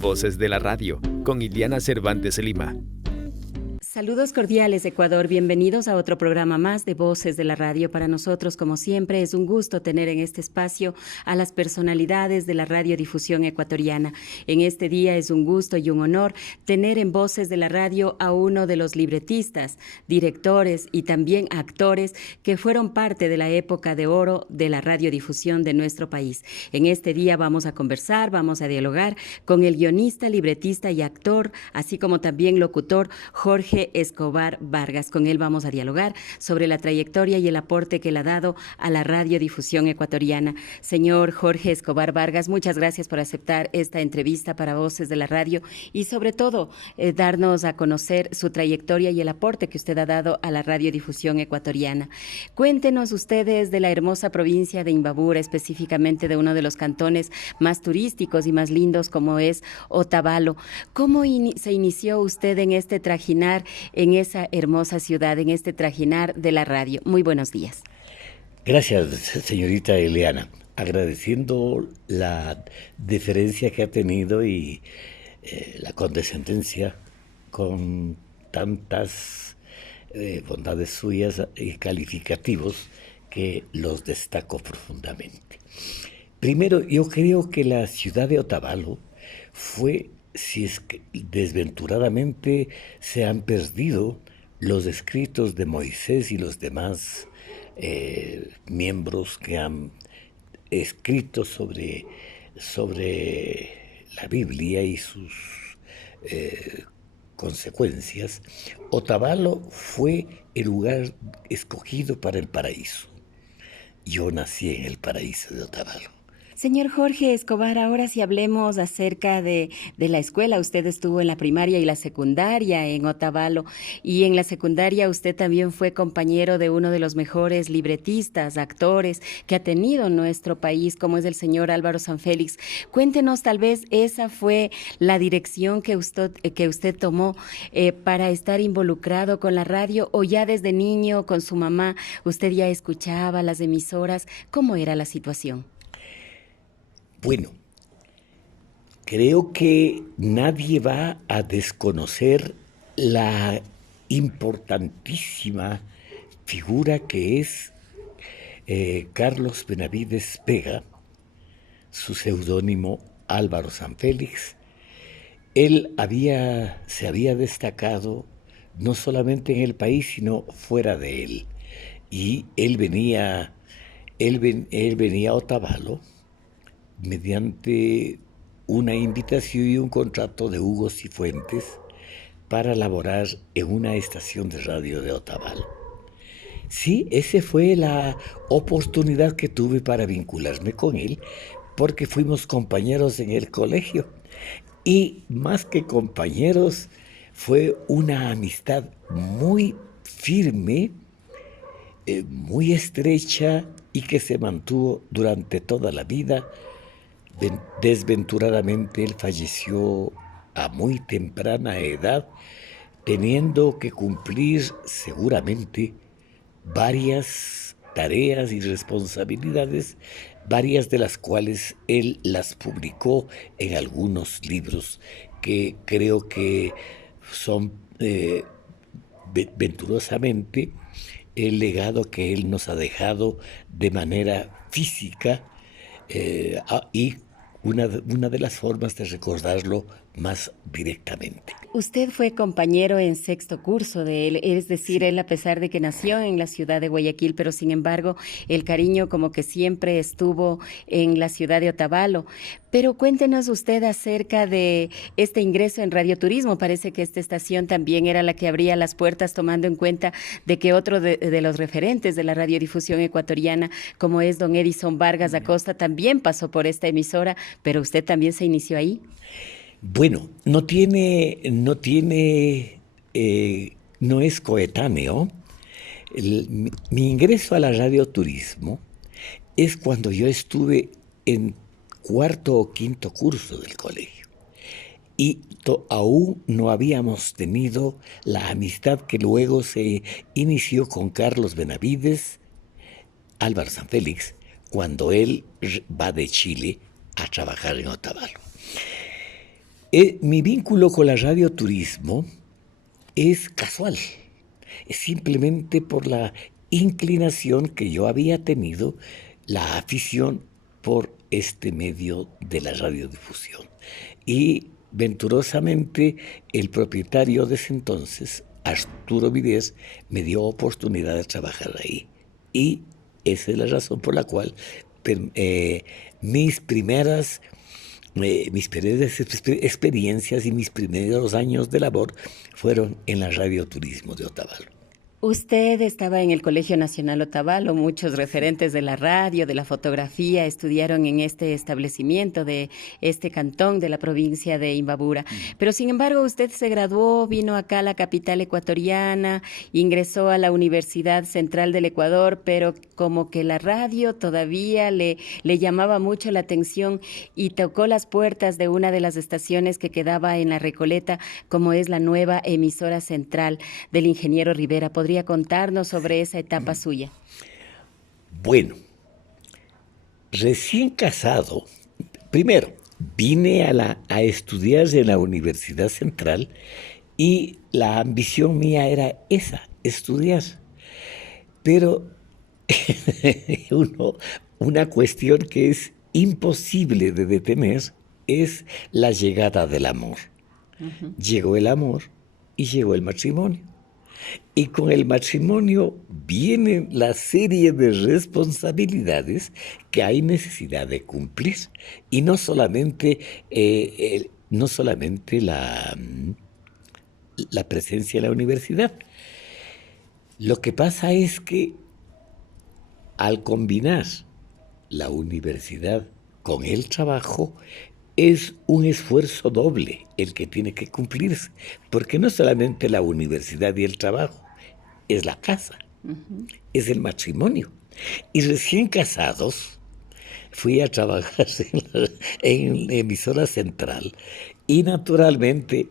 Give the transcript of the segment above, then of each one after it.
Voces de la Radio, con Iliana Cervantes Lima. Saludos cordiales, Ecuador. Bienvenidos a otro programa más de Voces de la Radio. Para nosotros, como siempre, es un gusto tener en este espacio a las personalidades de la radiodifusión ecuatoriana. En este día es un gusto y un honor tener en Voces de la Radio a uno de los libretistas, directores y también actores que fueron parte de la época de oro de la radiodifusión de nuestro país. En este día vamos a conversar, vamos a dialogar con el guionista, libretista y actor, así como también locutor Jorge Escobar Vargas. Con él vamos a dialogar sobre la trayectoria y el aporte que le ha dado a la radiodifusión ecuatoriana. Señor Jorge Escobar Vargas, muchas gracias por aceptar esta entrevista para Voces de la Radio y sobre todo darnos a conocer su trayectoria y el aporte que usted ha dado a la radiodifusión ecuatoriana. Cuéntenos ustedes de la hermosa provincia de Imbabura, específicamente de uno de los cantones más turísticos y más lindos como es Otavalo. ¿Cómo se inició usted en este trajinar en esa hermosa ciudad, en este trajinar de la radio? Muy buenos días. Gracias, señorita Eliana. Agradeciendo la deferencia que ha tenido y la condescendencia con tantas bondades suyas y calificativos que los destaco profundamente. Primero, yo creo que la ciudad de Otavalo fue, si es que desventuradamente se han perdido los escritos de Moisés y los demás miembros que han escrito sobre la Biblia y sus consecuencias, Otavalo fue el lugar escogido para el paraíso. Yo nací en el paraíso de Otavalo. Señor Jorge Escobar, ahora sí hablemos acerca de la escuela. Usted estuvo en la primaria y la secundaria en Otavalo, y en la secundaria usted también fue compañero de uno de los mejores libretistas, actores que ha tenido nuestro país, como es el señor Álvaro Sanfélix. Cuéntenos, tal vez esa fue la dirección que usted tomó para estar involucrado con la radio, o ya desde niño con su mamá usted ya escuchaba las emisoras. ¿Cómo era la situación? Bueno, creo que nadie va a desconocer la importantísima figura que es Carlos Benavides Vega, su seudónimo Álvaro Sanfélix. Él se había destacado no solamente en el país, sino fuera de él. Y él venía a Otavalo mediante una invitación y un contrato de Hugo Cifuentes para laborar en una estación de radio de Otavalo. Sí, esa fue la oportunidad que tuve para vincularme con él, porque fuimos compañeros en el colegio. Y más que compañeros, fue una amistad muy firme, muy estrecha, y que se mantuvo durante toda la vida. Desventuradamente él falleció a muy temprana edad, teniendo que cumplir seguramente varias tareas y responsabilidades, varias de las cuales él las publicó en algunos libros que creo que son venturosamente el legado que él nos ha dejado de manera física, y una de las formas de recordarlo más directamente. Usted fue compañero en sexto curso de él, es decir, él, a pesar de que nació en la ciudad de Guayaquil, pero sin embargo el cariño como que siempre estuvo en la ciudad de Otavalo. Pero cuéntenos usted acerca de este ingreso en radioturismo. Parece que esta estación también era la que abría las puertas, tomando en cuenta de que otro de los referentes de la radiodifusión ecuatoriana, como es don Edison Vargas Acosta, también pasó por esta emisora, pero usted también se inició ahí. Bueno, no es coetáneo. Mi ingreso a la radioturismo es cuando yo estuve en cuarto o quinto curso del colegio, y aún no habíamos tenido la amistad que luego se inició con Carlos Benavides, Álvaro Sanfélix, cuando él va de Chile a trabajar en Otavalo. Mi vínculo con la radioturismo es casual, es simplemente por la inclinación que yo había tenido, la afición por este medio de la radiodifusión. Y venturosamente el propietario de ese entonces, Arturo Vidés, me dio oportunidad de trabajar ahí. Y esa es la razón por la cual mis primeras experiencias y mis primeros años de labor fueron en la radioturismo de Otavalo. Usted estaba en el Colegio Nacional Otavalo, muchos referentes de la radio, de la fotografía, estudiaron en este establecimiento de este cantón de la provincia de Imbabura. Pero sin embargo, usted se graduó, vino acá a la capital ecuatoriana, ingresó a la Universidad Central del Ecuador, pero como que la radio todavía le llamaba mucho la atención y tocó las puertas de una de las estaciones que quedaba en La Recoleta, como es la nueva emisora central del ingeniero Rivera. ¿Podría contarnos sobre esa etapa suya? Bueno, recién casado, primero vine a estudiar en la Universidad Central y la ambición mía era esa, estudiar. Pero una cuestión que es imposible de detener es la llegada del amor. Uh-huh. Llegó el amor y llegó el matrimonio. Y con el matrimonio viene la serie de responsabilidades que hay necesidad de cumplir. Y no solamente la presencia en la universidad. Lo que pasa es que al combinar la universidad con el trabajo, es un esfuerzo doble el que tiene que cumplirse, porque no solamente la universidad y el trabajo, es la casa, es el matrimonio. Y recién casados, fui a trabajar en la emisora central y naturalmente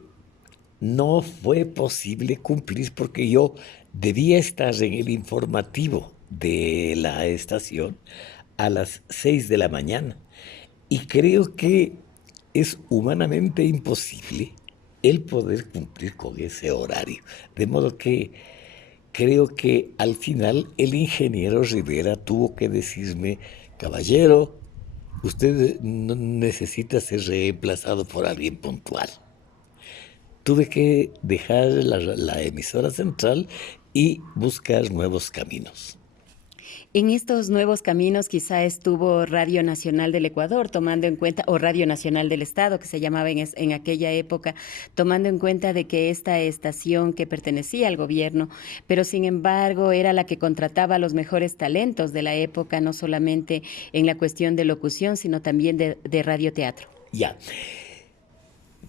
no fue posible cumplir porque yo debía estar en el informativo de la estación a las 6 de la mañana. Y creo que es humanamente imposible el poder cumplir con ese horario. De modo que creo que al final el ingeniero Rivera tuvo que decirme: caballero, usted no necesita ser reemplazado por alguien puntual. Tuve que dejar la emisora central y buscar nuevos caminos. En estos nuevos caminos quizá estuvo Radio Nacional del Ecuador, tomando en cuenta, o Radio Nacional del Estado, que se llamaba en aquella época, tomando en cuenta de que esta estación que pertenecía al gobierno, pero sin embargo era la que contrataba a los mejores talentos de la época, no solamente en la cuestión de locución, sino también de radioteatro. Ya.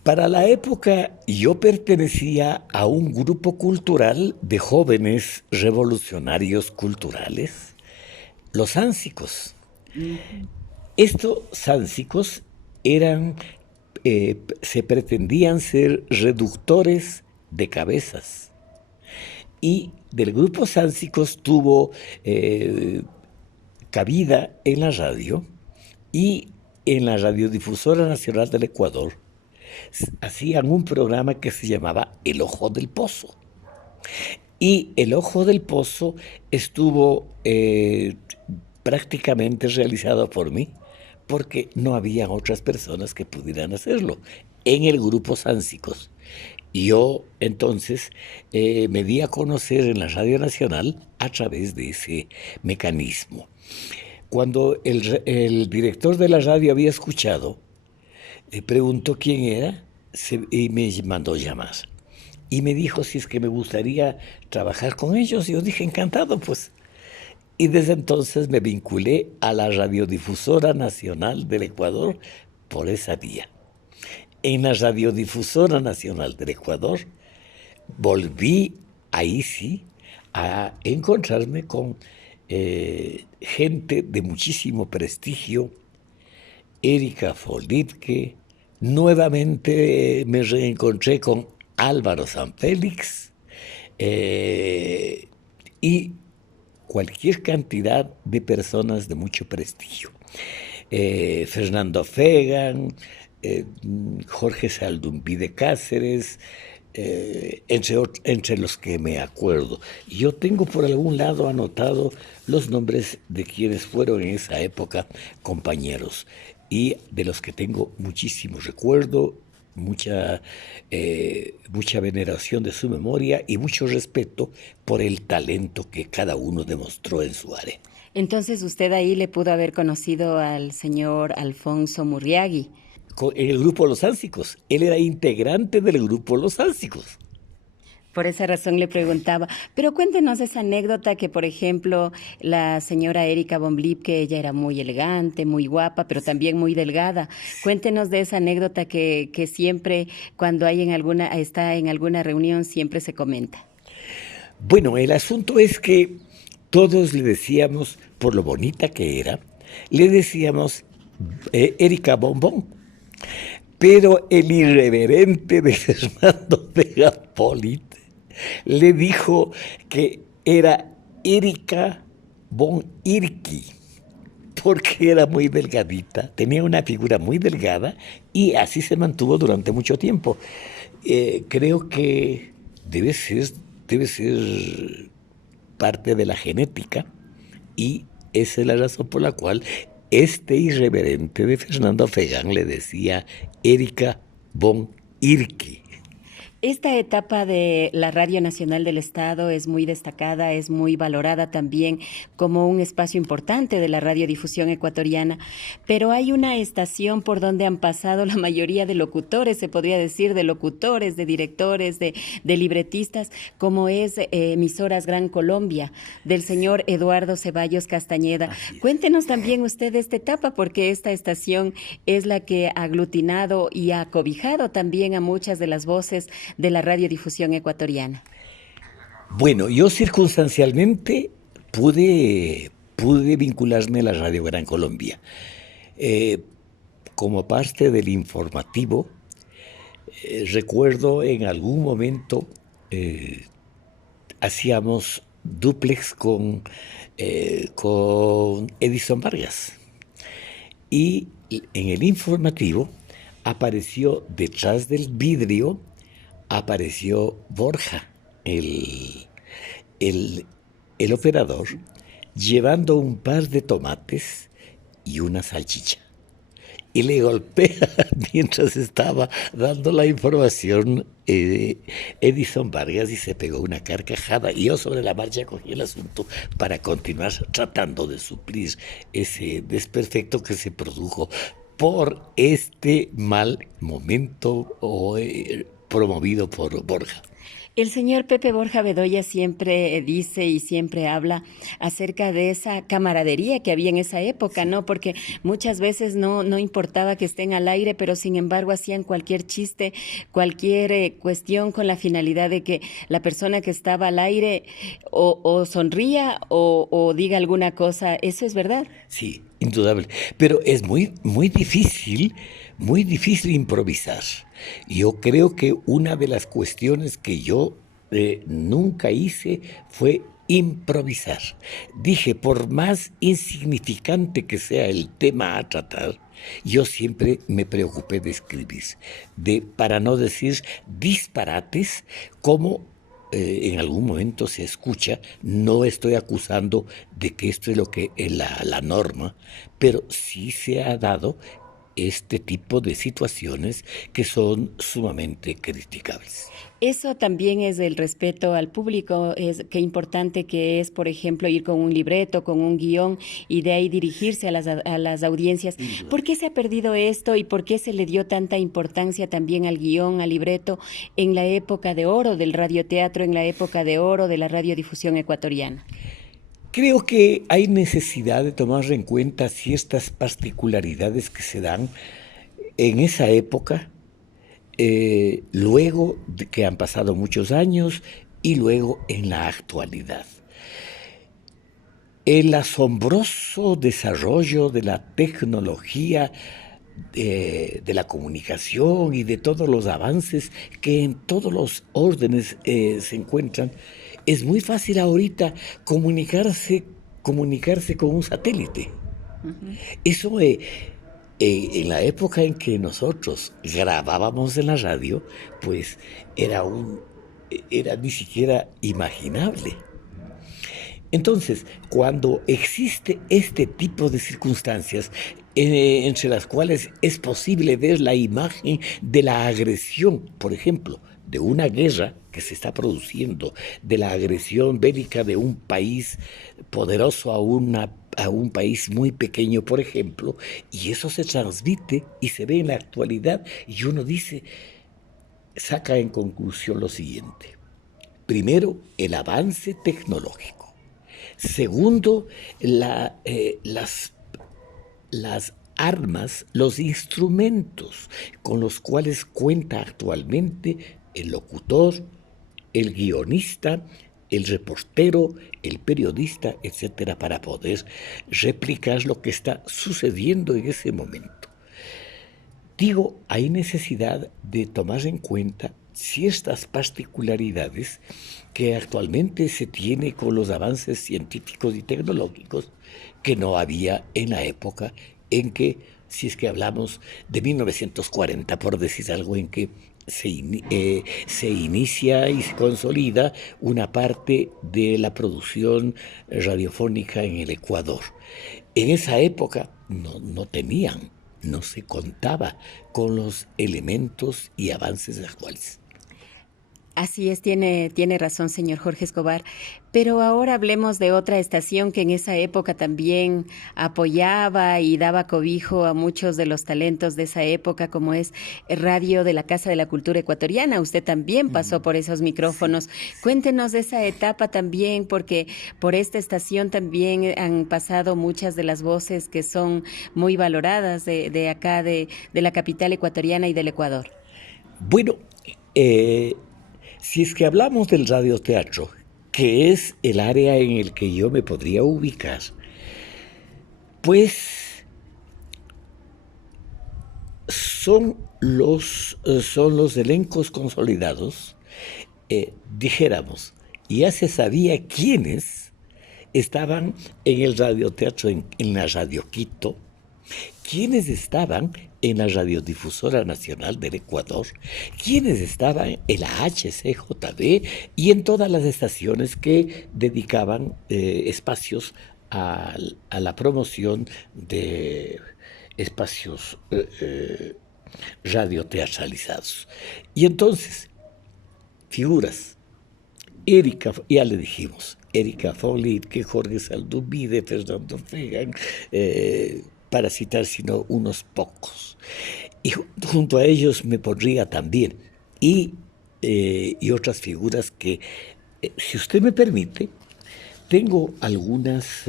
Para la época yo pertenecía a un grupo cultural de jóvenes revolucionarios culturales, los sánsicos. Estos sánsicos se pretendían ser reductores de cabezas. Y del grupo sánsicos tuvo cabida en la radio y en la Radiodifusora Nacional del Ecuador hacían un programa que se llamaba El Ojo del Pozo. Y El Ojo del Pozo estuvo prácticamente realizado por mí, porque no había otras personas que pudieran hacerlo en el grupo Sánsicos. Yo entonces me di a conocer en la Radio Nacional a través de ese mecanismo. Cuando el director de la radio había escuchado, preguntó quién era y me mandó llamar. Y me dijo si es que me gustaría trabajar con ellos. Y yo dije, encantado, pues. Y desde entonces me vinculé a la Radiodifusora Nacional del Ecuador por esa vía. En la Radiodifusora Nacional del Ecuador volví, ahí sí, a encontrarme con gente de muchísimo prestigio. Erika Folitke, nuevamente me reencontré con Álvaro Sanfélix y cualquier cantidad de personas de mucho prestigio. Fernando Fegan, Jorge Saldumbí de Cáceres, entre los que me acuerdo. Yo tengo por algún lado anotado los nombres de quienes fueron en esa época compañeros y de los que tengo muchísimo recuerdo, mucha veneración de su memoria y mucho respeto por el talento que cada uno demostró en su área. Entonces usted ahí le pudo haber conocido al señor Alfonso Murriagui. En el grupo Los Ánsicos. Él era integrante del grupo Los Ánsicos. Por esa razón le preguntaba. Pero cuéntenos esa anécdota que, por ejemplo, la señora Erika von Blieb, que ella era muy elegante, muy guapa, pero también muy delgada. Cuéntenos de esa anécdota que siempre, cuando está en alguna reunión, siempre se comenta. Bueno, el asunto es que todos le decíamos, por lo bonita que era, le decíamos Erika Bombón. Pero el irreverente de Fernando Vega Polit le dijo que era Erika von Irki, porque era muy delgadita, tenía una figura muy delgada y así se mantuvo durante mucho tiempo. Creo que debe ser parte de la genética y esa es la razón por la cual este irreverente de Fernando Fegán le decía Erika von Irki. Esta etapa de la Radio Nacional del Estado es muy destacada, es muy valorada también como un espacio importante de la radiodifusión ecuatoriana, pero hay una estación por donde han pasado la mayoría de locutores, se podría decir, de locutores, de directores, de libretistas, como es Emisoras Gran Colombia, del señor Eduardo Ceballos Castañeda. Cuéntenos también usted de esta etapa, porque esta estación es la que ha aglutinado y ha cobijado también a muchas de las voces de la radiodifusión ecuatoriana. Bueno, yo circunstancialmente pude vincularme a la Radio Gran Colombia. Como parte del informativo, recuerdo en algún momento hacíamos dúplex con Edison Vargas. Y en el informativo apareció detrás del vidrio, apareció Borja, el operador, llevando un par de tomates y una salchicha. Y le golpea mientras estaba dando la información Edison Vargas y se pegó una carcajada. Y yo sobre la marcha cogí el asunto para continuar tratando de suplir ese desperfecto que se produjo por este mal momento promovido por Borja. El señor Pepe Borja Bedoya siempre dice y siempre habla acerca de esa camaradería que había en esa época, ¿no? Porque muchas veces no importaba que estén al aire, pero sin embargo hacían cualquier chiste, cualquier cuestión con la finalidad de que la persona que estaba al aire o sonría o diga alguna cosa. ¿Eso es verdad? Sí, indudable. Pero es muy difícil improvisar. Yo creo que una de las cuestiones que yo nunca hice fue improvisar. Dije, por más insignificante que sea el tema a tratar, yo siempre me preocupé de escribir, para no decir disparates como en algún momento se escucha. No estoy acusando de que esto es lo que es la norma, pero sí se ha dado este tipo de situaciones que son sumamente criticables. Eso también es el respeto al público, qué importante que es, por ejemplo, ir con un libreto, con un guión y de ahí dirigirse a las audiencias. ¿Por qué se ha perdido esto y por qué se le dio tanta importancia también al guión, al libreto, en la época de oro del radioteatro, en la época de oro de la radiodifusión ecuatoriana? Creo que hay necesidad de tomar en cuenta ciertas particularidades que se dan en esa época, luego de que han pasado muchos años y luego en la actualidad. El asombroso desarrollo de la tecnología, de la comunicación y de todos los avances que en todos los órdenes se encuentran. Es muy fácil ahorita comunicarse con un satélite. Uh-huh. Eso En la época en que nosotros grabábamos en la radio, pues era ni siquiera imaginable. Entonces, cuando existe este tipo de circunstancias entre las cuales es posible ver la imagen de la agresión, por ejemplo, de una guerra que se está produciendo, de la agresión bélica de un país poderoso a un país muy pequeño, por ejemplo, y eso se transmite y se ve en la actualidad, y uno dice, saca en conclusión lo siguiente. Primero, el avance tecnológico. Segundo, las armas, los instrumentos con los cuales cuenta actualmente el locutor, el guionista, el reportero, el periodista, etcétera, para poder replicar lo que está sucediendo en ese momento. Digo, hay necesidad de tomar en cuenta ciertas particularidades que actualmente se tiene con los avances científicos y tecnológicos que no había en la época en que, si es que hablamos de 1940, por decir algo, en que se inicia y se consolida una parte de la producción radiofónica en el Ecuador. En esa época no se contaba con los elementos y avances actuales. Así es, tiene razón, señor Jorge Escobar. Pero ahora hablemos de otra estación que en esa época también apoyaba y daba cobijo a muchos de los talentos de esa época, como es Radio de la Casa de la Cultura Ecuatoriana. Usted también pasó por esos micrófonos. Sí. Cuéntenos de esa etapa también, porque por esta estación también han pasado muchas de las voces que son muy valoradas de acá, de la capital ecuatoriana y del Ecuador. Bueno, si es que hablamos del radioteatro, que es el área en el que yo me podría ubicar, pues son los elencos consolidados, dijéramos, ya se sabía quiénes estaban en el radioteatro en la Radio Quito, quiénes estaban en la Radiodifusora Nacional del Ecuador, quienes estaban en la HCJB y en todas las estaciones que dedicaban espacios a la promoción de espacios radioteatralizados. Y entonces, figuras, ya le dijimos, Erika Foley, que Jorge Saldumide, Fernando Fegan, para citar sino unos pocos. Y junto a ellos me pondría también, y otras figuras que, si usted me permite, tengo algunas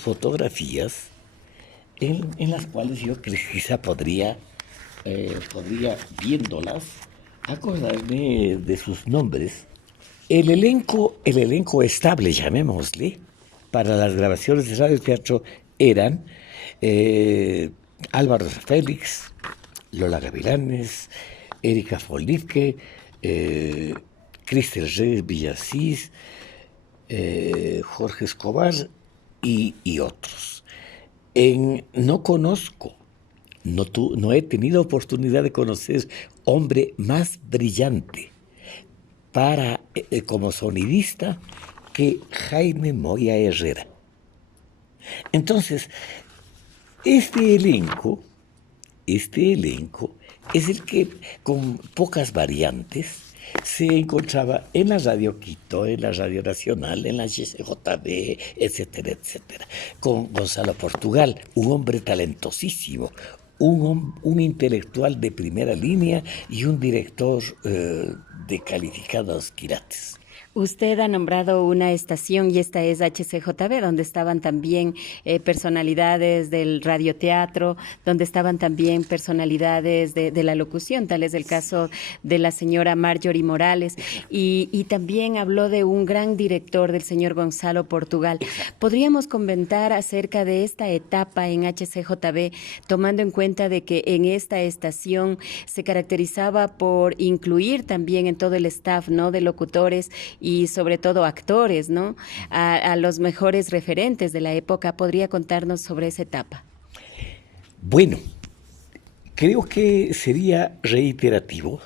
fotografías en las cuales yo quizá podría viéndolas, acordarme de sus nombres. El elenco estable, llamémosle, para las grabaciones de radioteatro eran Álvaro Félix, Lola Gavilanes, Erika Folivke, Cristel Reyes Villasís, Jorge Escobar y otros. No conozco, no he tenido oportunidad de conocer hombre más brillante como sonidista que Jaime Moya Herrera. Entonces, este elenco es el que, con pocas variantes, se encontraba en la Radio Quito, en la Radio Nacional, en la HCJB, etcétera, etcétera. Con Gonzalo Portugal, un hombre talentosísimo, un intelectual de primera línea y un director de calificados quilates. Usted ha nombrado una estación y esta es HCJB, donde estaban también personalidades del radioteatro, donde estaban también personalidades de la locución, tal es el caso de la señora Marjorie Morales, y también habló de un gran director, del señor Gonzalo Portugal. ¿Podríamos comentar acerca de esta etapa en HCJB, tomando en cuenta de que en esta estación se caracterizaba por incluir también en todo el staff, ¿no?, de locutores y sobre todo actores, ¿no?, a los mejores referentes de la época? ¿Podría contarnos sobre esa etapa? Bueno, creo que sería reiterativo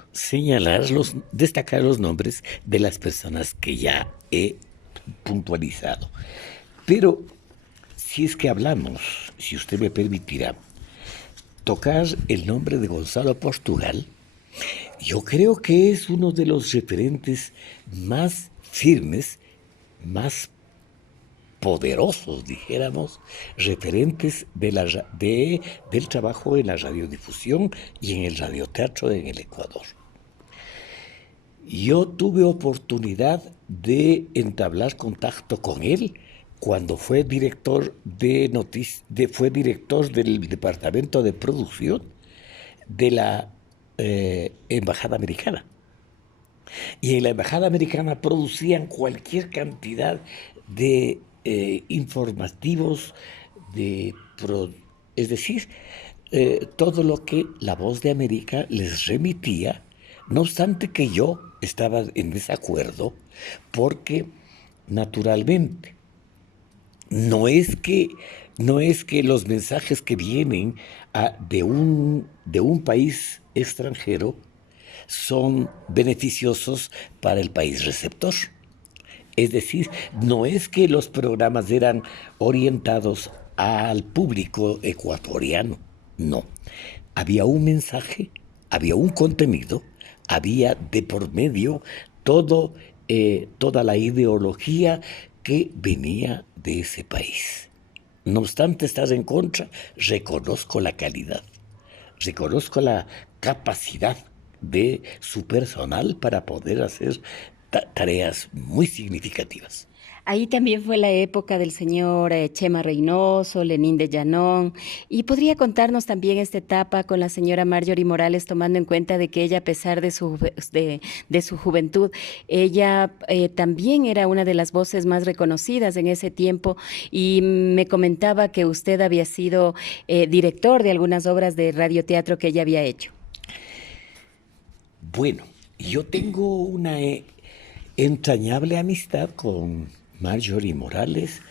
destacar los nombres de las personas que ya he puntualizado. Pero si es que hablamos, si usted me permitirá, tocar el nombre de Gonzalo Portugal, yo creo que es uno de los referentes más firmes, más poderosos, dijéramos, referentes del trabajo en la radiodifusión y en el radioteatro en el Ecuador. Yo tuve oportunidad de entablar contacto con él cuando fue director fue director del departamento de producción de la Embajada Americana. Y en la Embajada Americana producían cualquier cantidad de informativos, es decir, todo lo que La Voz de América les remitía, no obstante que yo estaba en desacuerdo, porque naturalmente no es que los mensajes que vienen de un país extranjero son beneficiosos para el país receptor. Es decir, no es que los programas eran orientados al público ecuatoriano, no. Había un mensaje, había un contenido, había de por medio toda la ideología que venía de ese país. No obstante estar en contra, reconozco la calidad, reconozco la capacidad de su personal para poder hacer tareas muy significativas. Ahí también fue la época del señor Chema Reynoso, Lenín de Llanón, y podría contarnos también esta etapa con la señora Marjorie Morales, tomando en cuenta de que ella, a pesar de su juventud, ella también era una de las voces más reconocidas en ese tiempo, y me comentaba que usted había sido director de algunas obras de radioteatro que ella había hecho. Bueno, yo tengo una entrañable amistad con Marjorie Morales,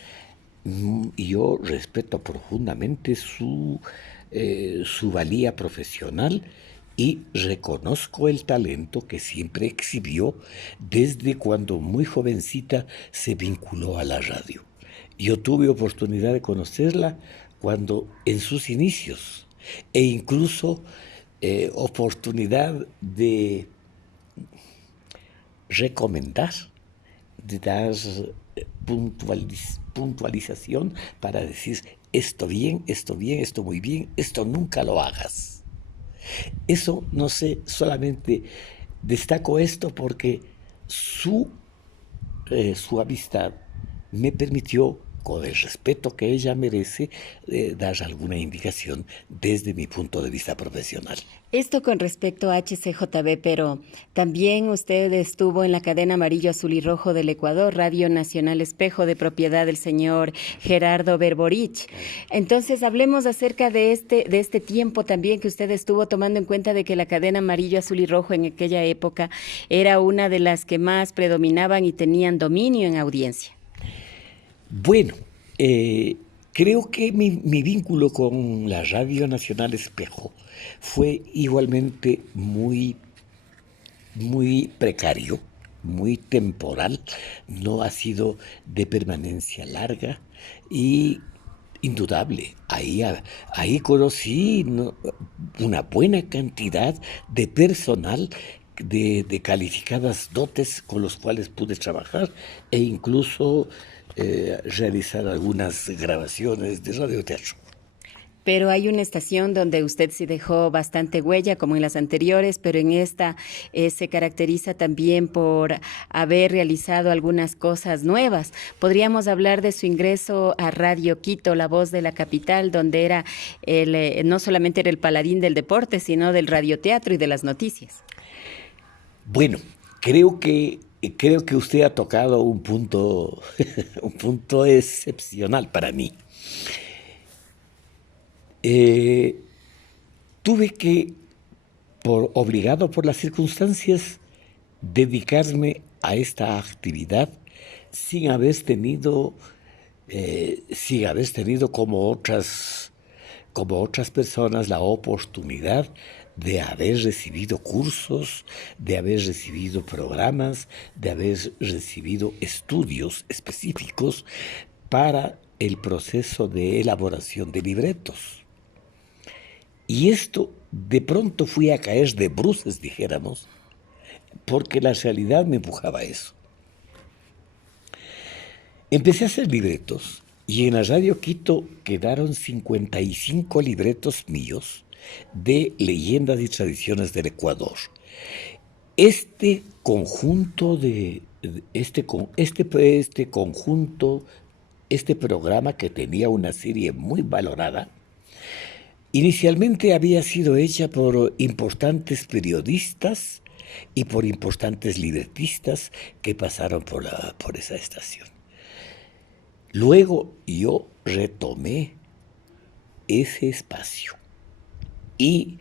y yo respeto profundamente su valía profesional y reconozco el talento que siempre exhibió desde cuando muy jovencita se vinculó a la radio. Yo tuve oportunidad de conocerla cuando en sus inicios e incluso oportunidad de recomendar, de dar puntualización para decir esto bien, esto muy bien, esto nunca lo hagas. Eso, no sé, solamente destaco esto porque su amistad me permitió, con el respeto que ella merece, dar alguna indicación desde mi punto de vista profesional. Esto con respecto a HCJB, pero también usted estuvo en la cadena Amarillo, Azul y Rojo del Ecuador, Radio Nacional Espejo, de propiedad del señor Gerardo Berborich. Entonces, hablemos acerca de este tiempo también que usted estuvo, tomando en cuenta de que la cadena Amarillo, Azul y Rojo en aquella época era una de las que más predominaban y tenían dominio en audiencia. Bueno, creo que mi vínculo con la Radio Nacional Espejo fue igualmente muy, muy precario, muy temporal, no ha sido de permanencia larga y indudable. Ahí conocí una buena cantidad de personal de calificadas dotes con los cuales pude trabajar e incluso realizar algunas grabaciones de radioteatro. Pero hay una estación donde usted sí dejó bastante huella, como en las anteriores, pero en esta se caracteriza también por haber realizado algunas cosas nuevas. Podríamos hablar de su ingreso a Radio Quito, La Voz de la Capital, donde era no solamente era el paladín del deporte, sino del radioteatro y de las noticias. Bueno, creo que usted ha tocado un punto excepcional para mí. Tuve que, obligado por las circunstancias, dedicarme a esta actividad sin haber tenido como como otras personas, la oportunidad de haber recibido cursos, de haber recibido programas, de haber recibido estudios específicos para el proceso de elaboración de libretos. Y esto de pronto fui a caer de bruces, dijéramos, porque la realidad me empujaba a eso. Empecé a hacer libretos y en la Radio Quito quedaron 55 libretos míos de leyendas y tradiciones del Ecuador. Este conjunto este programa que tenía una serie muy valorada, inicialmente había sido hecha por importantes periodistas y por importantes libretistas que pasaron por esa estación. Luego yo retomé ese espacio y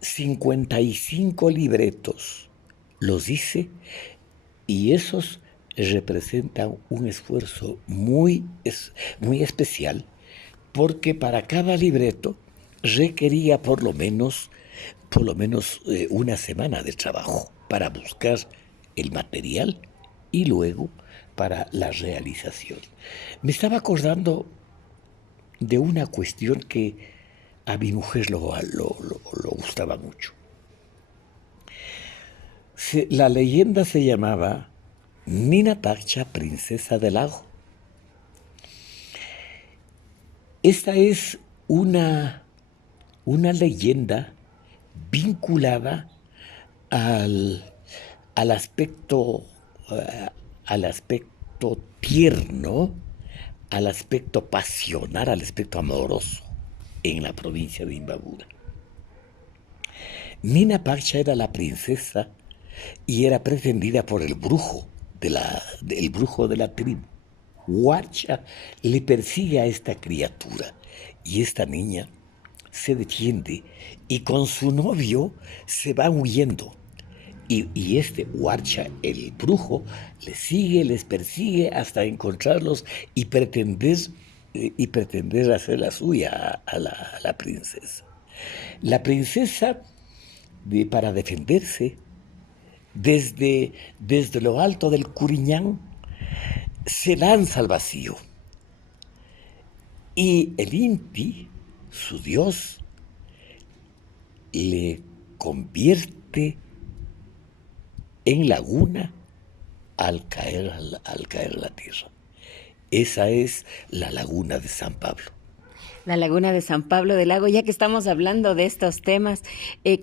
55 libretos los hice, y esos representan un esfuerzo muy especial, porque para cada libreto requería por lo menos una semana de trabajo para buscar el material y luego para la realización. Me estaba acordando de una cuestión que a mi mujer lo gustaba mucho. La leyenda se llamaba Nina Parcha, princesa del lago. Esta es una leyenda vinculada al aspecto tierno, al aspecto pasional, al aspecto amoroso en la provincia de Imbabura. Nina Parcha era la princesa y era pretendida por el brujo de la tribu. Huarcha le persigue a esta criatura y esta niña se defiende y con su novio se van huyendo. Y este Huarcha, el brujo, les persigue hasta encontrarlos y pretender hacer la suya a la princesa. La princesa, para defenderse, desde lo alto del Curiñán, se lanza al vacío. Y el Inti, su dios, le convierte en laguna al caer a la tierra. Esa es la laguna de San Pablo. La laguna de San Pablo del Lago. Ya que estamos hablando de estos temas,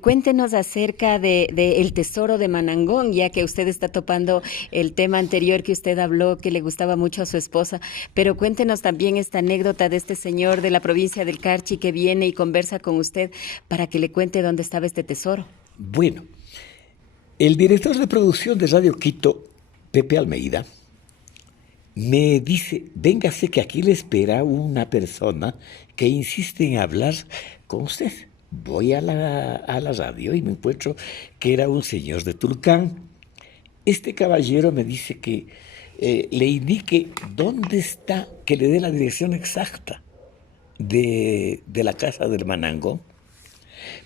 cuéntenos acerca de el tesoro de Manangón, ya que usted está topando el tema anterior que usted habló, que le gustaba mucho a su esposa, pero cuéntenos también esta anécdota de este señor de la provincia del Carchi que viene y conversa con usted para que le cuente dónde estaba este tesoro. Bueno, el director de producción de Radio Quito, Pepe Almeida, me dice: véngase que aquí le espera una persona que insiste en hablar con usted. Voy a la radio y me encuentro que era un señor de Tulcán. Este caballero me dice que le indique dónde está, que le dé la dirección exacta de la casa del Manangón,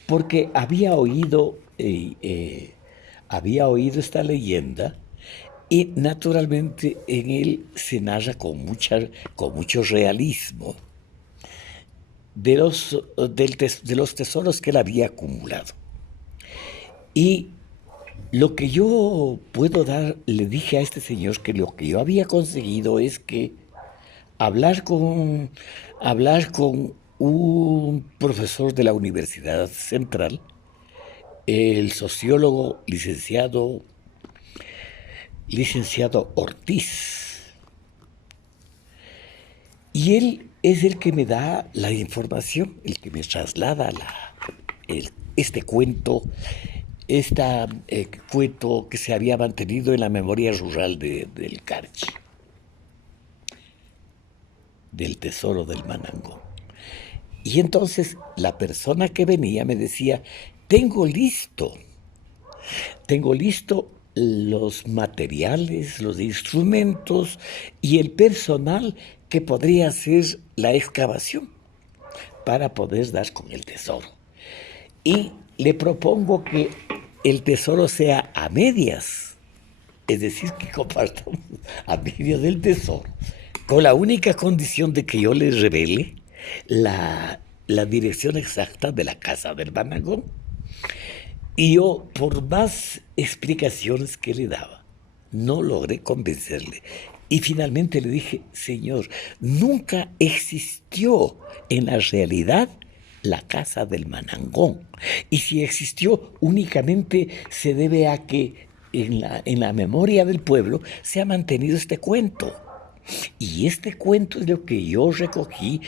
porque había oído esta leyenda. Y naturalmente en él se narra con mucho realismo de los tesoros que él había acumulado. Y lo que yo puedo dar, le dije a este señor que lo que yo había conseguido es que hablar con un profesor de la Universidad Central, el sociólogo licenciado Ortiz. Y él es el que me da la información, el que me traslada este cuento, cuento que se había mantenido en la memoria rural del Carchi, del tesoro del Manangón. Y entonces la persona que venía me decía: tengo listo los materiales, los instrumentos y el personal que podría hacer la excavación. para poder dar con el tesoro. Y le propongo que el tesoro sea a medias, es decir, que compartamos a medias del tesoro, con la única condición de que yo les revele la dirección exacta de la casa del Manangón. Y yo, por más explicaciones que le daba, no logré convencerle. Y finalmente le dije, señor, nunca existió en la realidad la casa del Manangón. Y si existió, únicamente se debe a que en la memoria del pueblo se ha mantenido este cuento. Y este cuento es lo que yo recogí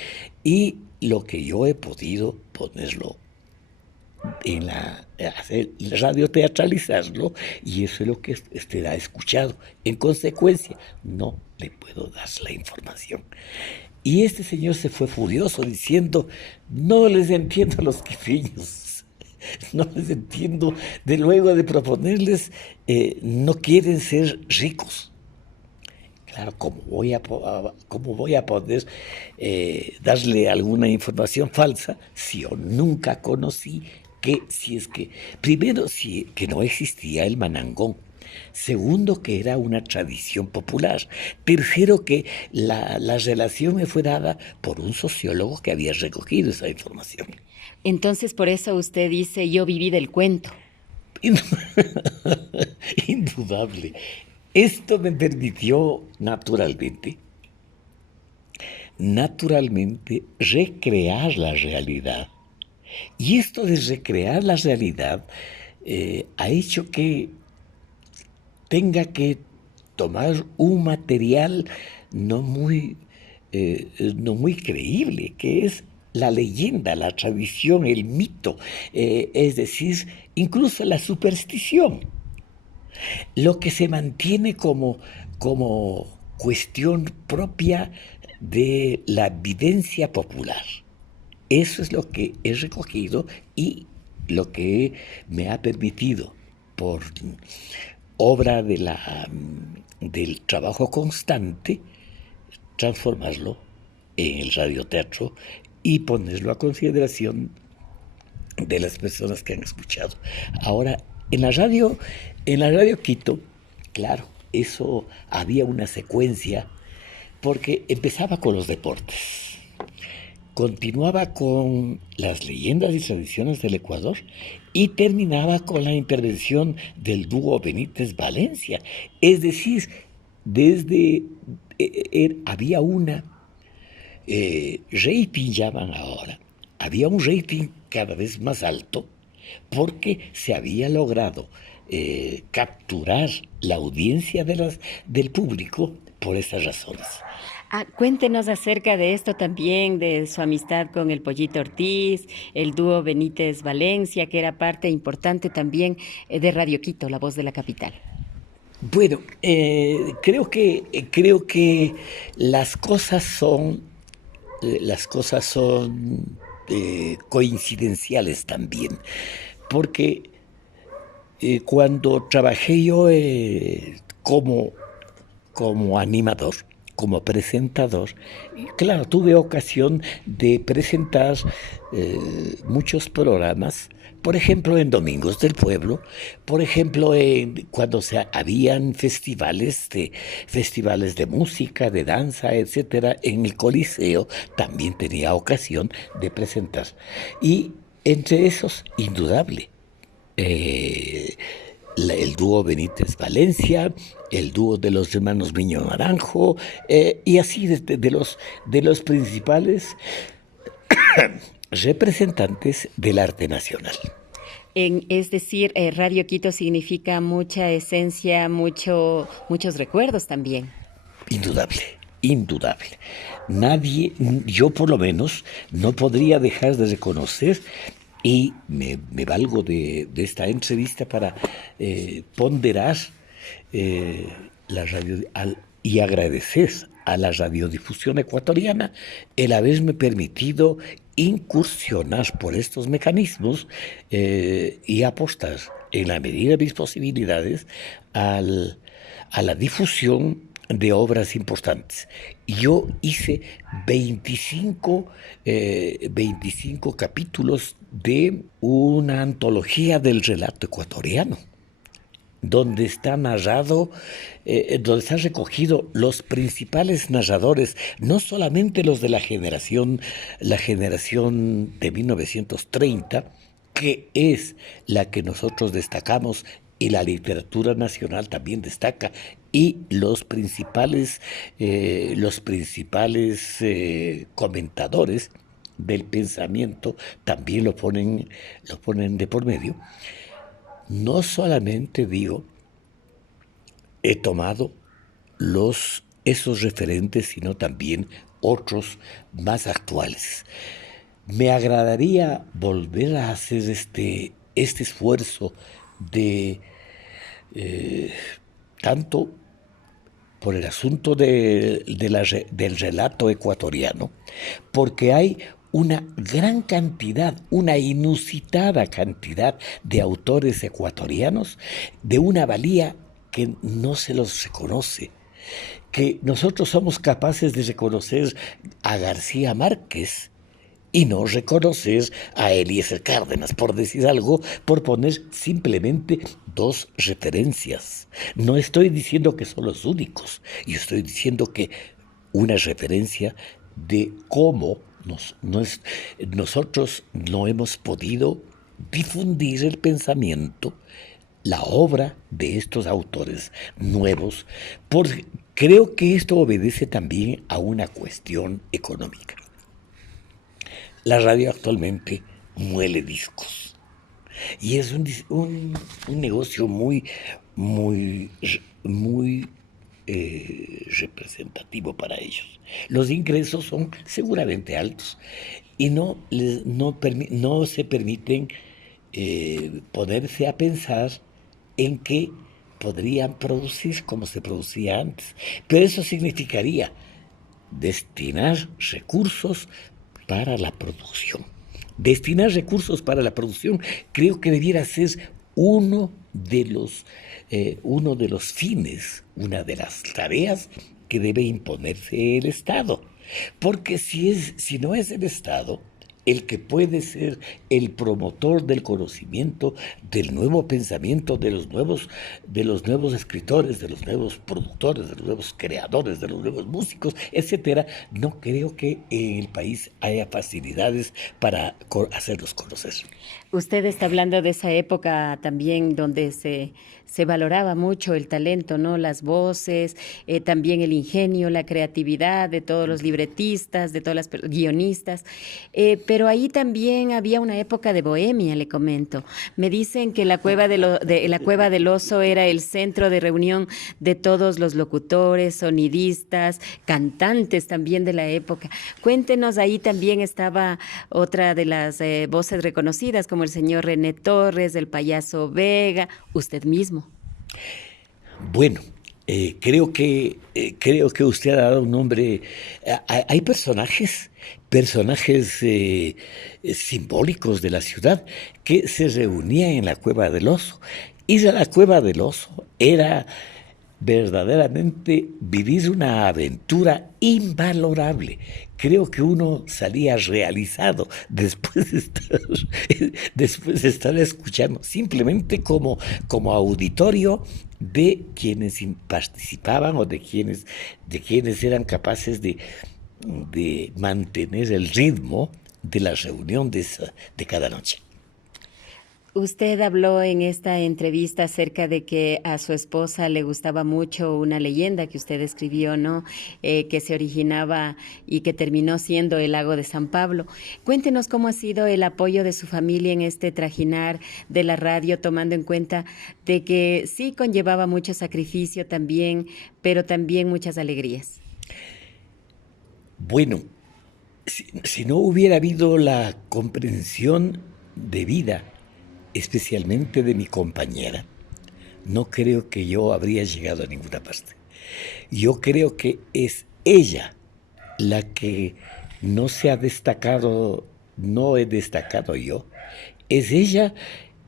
y lo que yo he podido ponerlo en hacer radioteatralizarlo, y eso es lo que usted ha escuchado. En consecuencia, no le puedo dar la información. Y este señor se fue furioso diciendo, no les entiendo a los quiteños, no les entiendo, de luego de proponerles, no quieren ser ricos. Claro, ¿cómo voy a poder darle alguna información falsa si yo nunca conocí primero, que no existía el Manangón? Segundo, que era una tradición popular. Tercero, que la relación me fue dada por un sociólogo que había recogido esa información. Entonces, por eso usted dice, yo viví del cuento. Indudable. Esto me permitió naturalmente recrear la realidad. Y esto de recrear la realidad ha hecho que tenga que tomar un material no muy creíble, que es la leyenda, la tradición, el mito, es decir, incluso la superstición. Lo que se mantiene como cuestión propia de la vivencia popular. Eso es lo que he recogido y lo que me ha permitido, por obra del trabajo constante, transformarlo en el radioteatro y ponerlo a consideración de las personas que han escuchado. Ahora, en la radio Quito, claro, eso había una secuencia, porque empezaba con los deportes, continuaba con las leyendas y tradiciones del Ecuador y terminaba con la intervención del dúo Benítez Valencia. Es decir, había una rating, llaman ahora, había un rating cada vez más alto porque se había logrado capturar la audiencia del público por esas razones. Cuéntenos acerca de esto también, de su amistad con el Pollito Ortiz, el dúo Benítez Valencia, que era parte importante también de Radio Quito, la voz de la capital. Bueno, creo que las cosas son coincidenciales también, porque cuando trabajé yo como animador, como presentador, claro, tuve ocasión de presentar muchos programas, por ejemplo, en Domingos del Pueblo, por ejemplo, cuando habían festivales de música, de danza, etcétera, en el Coliseo también tenía ocasión de presentar. Y entre esos, indudable, el dúo Benítez Valencia, el dúo de los hermanos Miño Naranjo, y así de los principales representantes del arte nacional. Es decir, Radio Quito significa mucha esencia, muchos recuerdos también. Indudable. Yo por lo menos, no podría dejar de reconocer, y me valgo de esta entrevista para ponderar la radio y agradecer a la radiodifusión ecuatoriana el haberme permitido incursionar por estos mecanismos y apostar en la medida de mis posibilidades a la difusión de obras importantes. Yo hice 25 capítulos de una antología del relato ecuatoriano, donde está narrado, donde están recogidos los principales narradores, no solamente los de la generación de 1930, que es la que nosotros destacamos y la literatura nacional también destaca, y los principales comentadores del pensamiento también lo ponen de por medio. No solamente digo, he tomado esos referentes, sino también otros más actuales. Me agradaría volver a hacer este esfuerzo de tanto por el asunto del relato ecuatoriano, porque hay una gran cantidad, una inusitada cantidad de autores ecuatorianos de una valía que no se los reconoce, que nosotros somos capaces de reconocer a García Márquez y no reconocer a Eliezer Cárdenas, por decir algo, por poner simplemente dos referencias. No estoy diciendo que son los únicos, yo estoy diciendo que una referencia de cómo nosotros no hemos podido difundir el pensamiento, la obra de estos autores nuevos, porque creo que esto obedece también a una cuestión económica. La radio actualmente muele discos y es un negocio muy representativo para ellos. Los ingresos son seguramente altos y no se permiten ponerse a pensar en que podrían producir como se producía antes. Pero eso significaría destinar recursos para la producción. Destinar recursos para la producción creo que debiera ser uno de los fines, una de las tareas que debe imponerse el Estado. Porque si no es el Estado el que puede ser el promotor del conocimiento, del nuevo pensamiento, de los nuevos escritores, de los nuevos productores, de los nuevos creadores, de los nuevos músicos, etcétera, no creo que en el país haya facilidades para hacerlos conocer. Usted está hablando de esa época también donde se valoraba mucho el talento, ¿no? Las voces, también el ingenio, la creatividad de todos los libretistas, de todas las guionistas. Pero ahí también había una época de bohemia, le comento. Me dicen que la Cueva del Oso era el centro de reunión de todos los locutores, sonidistas, cantantes también de la época. Cuéntenos, ahí también estaba otra de las voces reconocidas, como el señor René Torres, el payaso Vega, usted mismo. Bueno, creo que usted ha dado un nombre. Hay personajes simbólicos de la ciudad que se reunían en la Cueva del Oso. Ir a la Cueva del Oso era verdaderamente vivir una aventura invalorable. Creo que uno salía realizado después de estar escuchando, simplemente como auditorio de quienes participaban o de quienes eran capaces de mantener el ritmo de la reunión de cada noche. Usted habló en esta entrevista acerca de que a su esposa le gustaba mucho una leyenda que usted escribió, ¿no? Que se originaba y que terminó siendo el lago de San Pablo. Cuéntenos cómo ha sido el apoyo de su familia en este trajinar de la radio, tomando en cuenta de que sí conllevaba mucho sacrificio también, pero también muchas alegrías. Bueno, si no hubiera habido la comprensión debida, especialmente de mi compañera, no creo que yo habría llegado a ninguna parte. Yo creo que es ella la que no se ha destacado, no he destacado yo. Es ella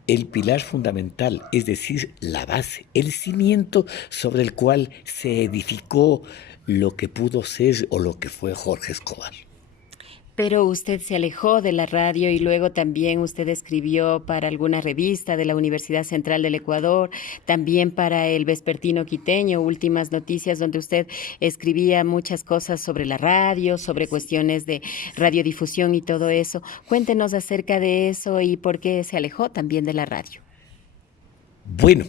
el pilar fundamental, es decir, la base, el cimiento sobre el cual se edificó lo que pudo ser o lo que fue Jorge Escobar. Pero usted se alejó de la radio y luego también usted escribió para alguna revista de la Universidad Central del Ecuador, también para el Vespertino Quiteño, Últimas Noticias, donde usted escribía muchas cosas sobre la radio, sobre cuestiones de radiodifusión y todo eso. Cuéntenos acerca de eso y por qué se alejó también de la radio. Bueno,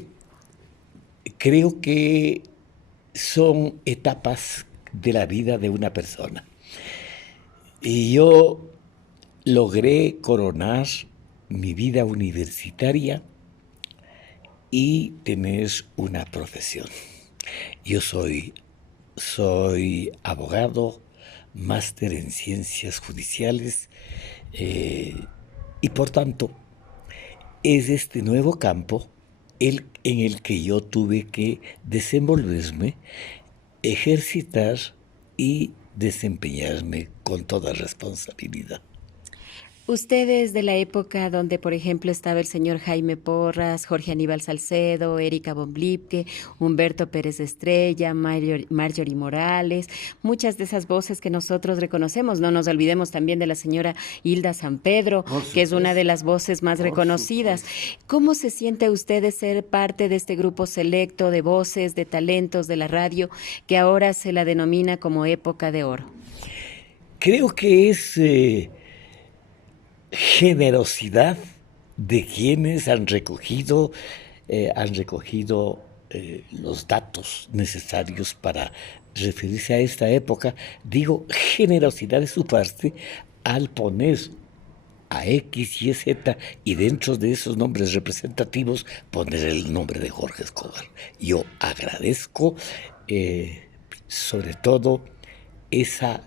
creo que son etapas de la vida de una persona. Y yo logré coronar mi vida universitaria y tener una profesión. Yo soy abogado, máster en ciencias judiciales y por tanto es este nuevo campo en el que yo tuve que desenvolverme, ejercitar y desempeñarme con toda responsabilidad. Usted es de la época donde, por ejemplo, estaba el señor Jaime Porras, Jorge Aníbal Salcedo, Erika von Blipke, Humberto Pérez Estrella, Marjorie Morales, muchas de esas voces que nosotros reconocemos. No nos olvidemos también de la señora Hilda San Pedro, que es una de las voces más reconocidas. ¿Cómo se siente usted de ser parte de este grupo selecto de voces, de talentos de la radio, que ahora se la denomina como época de oro? Creo que es generosidad de quienes han recogido los datos necesarios para referirse a esta época. Digo, generosidad de su parte al poner a X, Y, Z y dentro de esos nombres representativos poner el nombre de Jorge Escobar. Yo agradezco sobre todo esa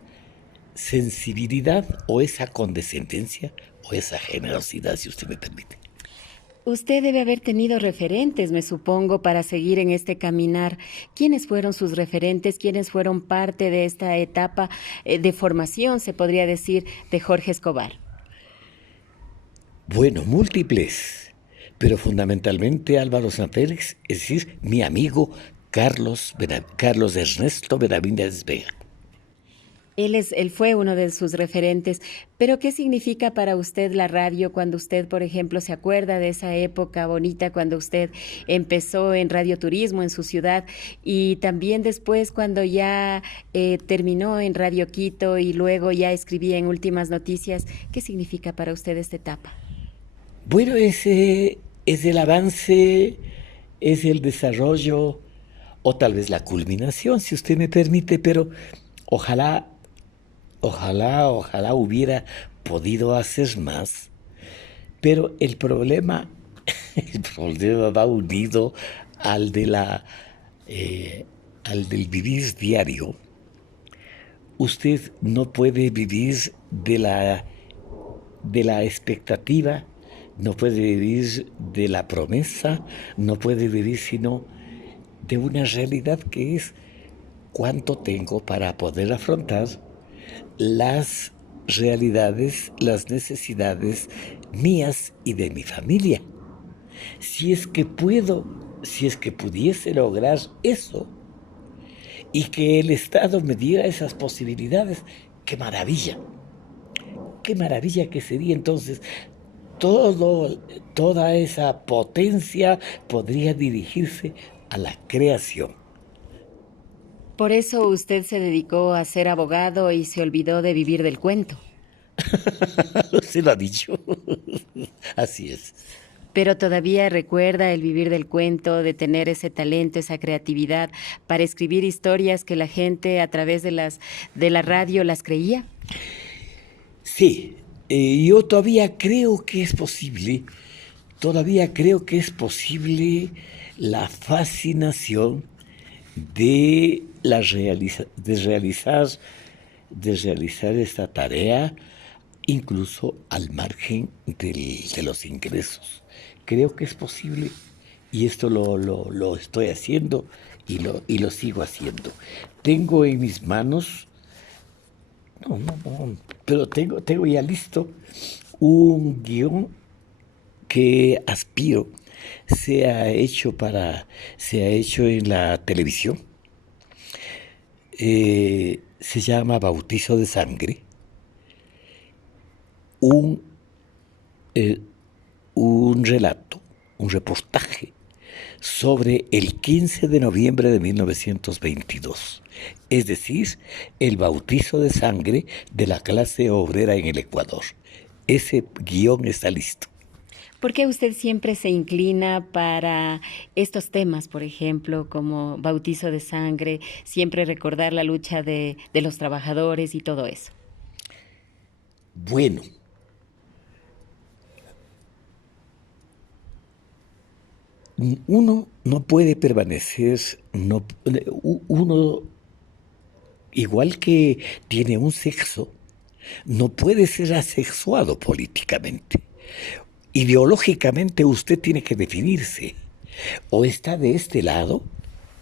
sensibilidad o esa condescendencia o esa generosidad, si usted me permite. Usted debe haber tenido referentes, me supongo, para seguir en este caminar. ¿Quiénes fueron sus referentes? ¿Quiénes fueron parte de esta etapa de formación, se podría decir, de Jorge Escobar? Bueno, múltiples, pero fundamentalmente Álvaro San Félix, es decir, mi amigo Carlos Ernesto Benavides Vega. Él fue uno de sus referentes, pero ¿qué significa para usted la radio cuando usted, por ejemplo, se acuerda de esa época bonita cuando usted empezó en radioturismo en su ciudad y también después cuando ya terminó en Radio Quito y luego ya escribía en Últimas Noticias? ¿Qué significa para usted esta etapa? Bueno, ese es el avance, es el desarrollo o tal vez la culminación, si usted me permite, pero ojalá hubiera podido hacer más, pero el problema va unido al del vivir diario. Usted no puede vivir de la expectativa, no puede vivir de la promesa, no puede vivir sino de una realidad que es cuánto tengo para poder afrontar las realidades, las necesidades mías y de mi familia. Si es que pudiese lograr eso y que el Estado me diera esas posibilidades, qué maravilla que sería entonces. Toda esa potencia podría dirigirse a la creación. Por eso usted se dedicó a ser abogado y se olvidó de vivir del cuento. Se lo ha dicho. Así es. Pero todavía recuerda el vivir del cuento, de tener ese talento, esa creatividad para escribir historias que la gente a través de la radio las creía. Sí, yo todavía creo que es posible la fascinación de realizar esta tarea incluso al margen de los ingresos. Creo que es posible y esto lo estoy haciendo y lo sigo haciendo. Tengo en mis manos, pero tengo ya listo un guión que aspiro sea hecho en la televisión. Se llama Bautizo de Sangre, un relato, un reportaje sobre el 15 de noviembre de 1922, es decir, el bautizo de sangre de la clase obrera en el Ecuador. Ese guión está listo. ¿Por qué usted siempre se inclina para estos temas, por ejemplo, como bautizo de sangre, siempre recordar la lucha de los trabajadores y todo eso? Bueno, uno no puede permanecer, uno, igual que tiene un sexo, no puede ser asexuado políticamente. Ideológicamente usted tiene que definirse. O está de este lado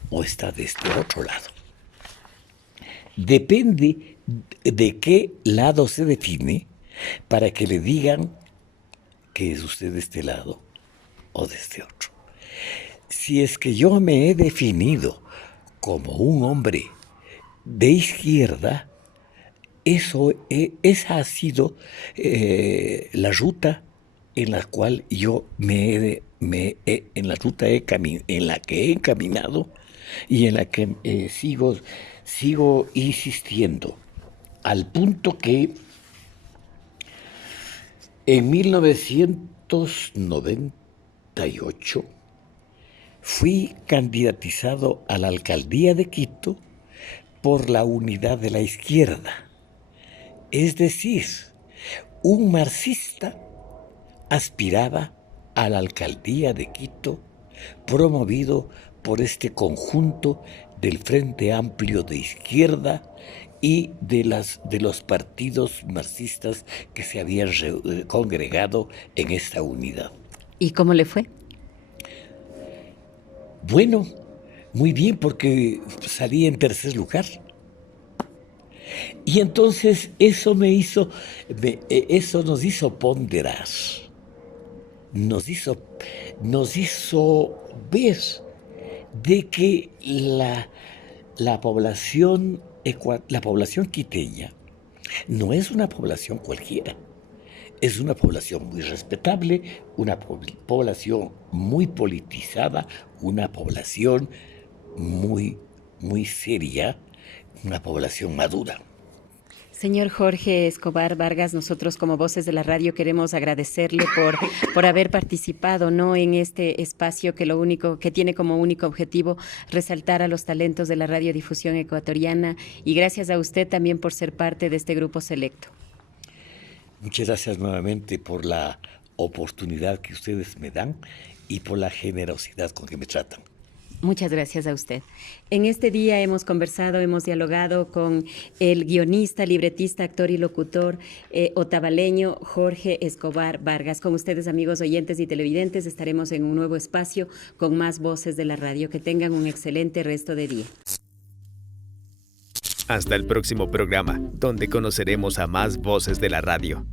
o está de este otro lado. Depende de qué lado se define para que le digan que es usted de este lado o de este otro. Si es que yo me he definido como un hombre de izquierda, esa ha sido la ruta en la cual yo en la que he encaminado y en la que sigo insistiendo, al punto que en 1998 fui candidatizado a la alcaldía de Quito por la Unidad de la Izquierda. Es decir, un marxista aspiraba a la alcaldía de Quito, promovido por este conjunto del Frente Amplio de Izquierda y de los partidos marxistas que se habían congregado en esta unidad. ¿Y cómo le fue? Bueno, muy bien, porque salí en tercer lugar. Y entonces eso nos hizo ponderar, nos hizo ver de que la población quiteña no es una población cualquiera. Es una población muy respetable, una población muy politizada, una población muy, muy seria, una población madura. Señor Jorge Escobar Vargas, nosotros como Voces de la Radio queremos agradecerle por haber participado, ¿no?, en este espacio que tiene como único objetivo resaltar a los talentos de la radiodifusión ecuatoriana, y gracias a usted también por ser parte de este grupo selecto. Muchas gracias nuevamente por la oportunidad que ustedes me dan y por la generosidad con que me tratan. Muchas gracias a usted. En este día hemos dialogado con el guionista, libretista, actor y locutor otavaleño Jorge Escobar Vargas. Con ustedes, amigos oyentes y televidentes, estaremos en un nuevo espacio con más Voces de la Radio. Que tengan un excelente resto de día. Hasta el próximo programa, donde conoceremos a más voces de la radio.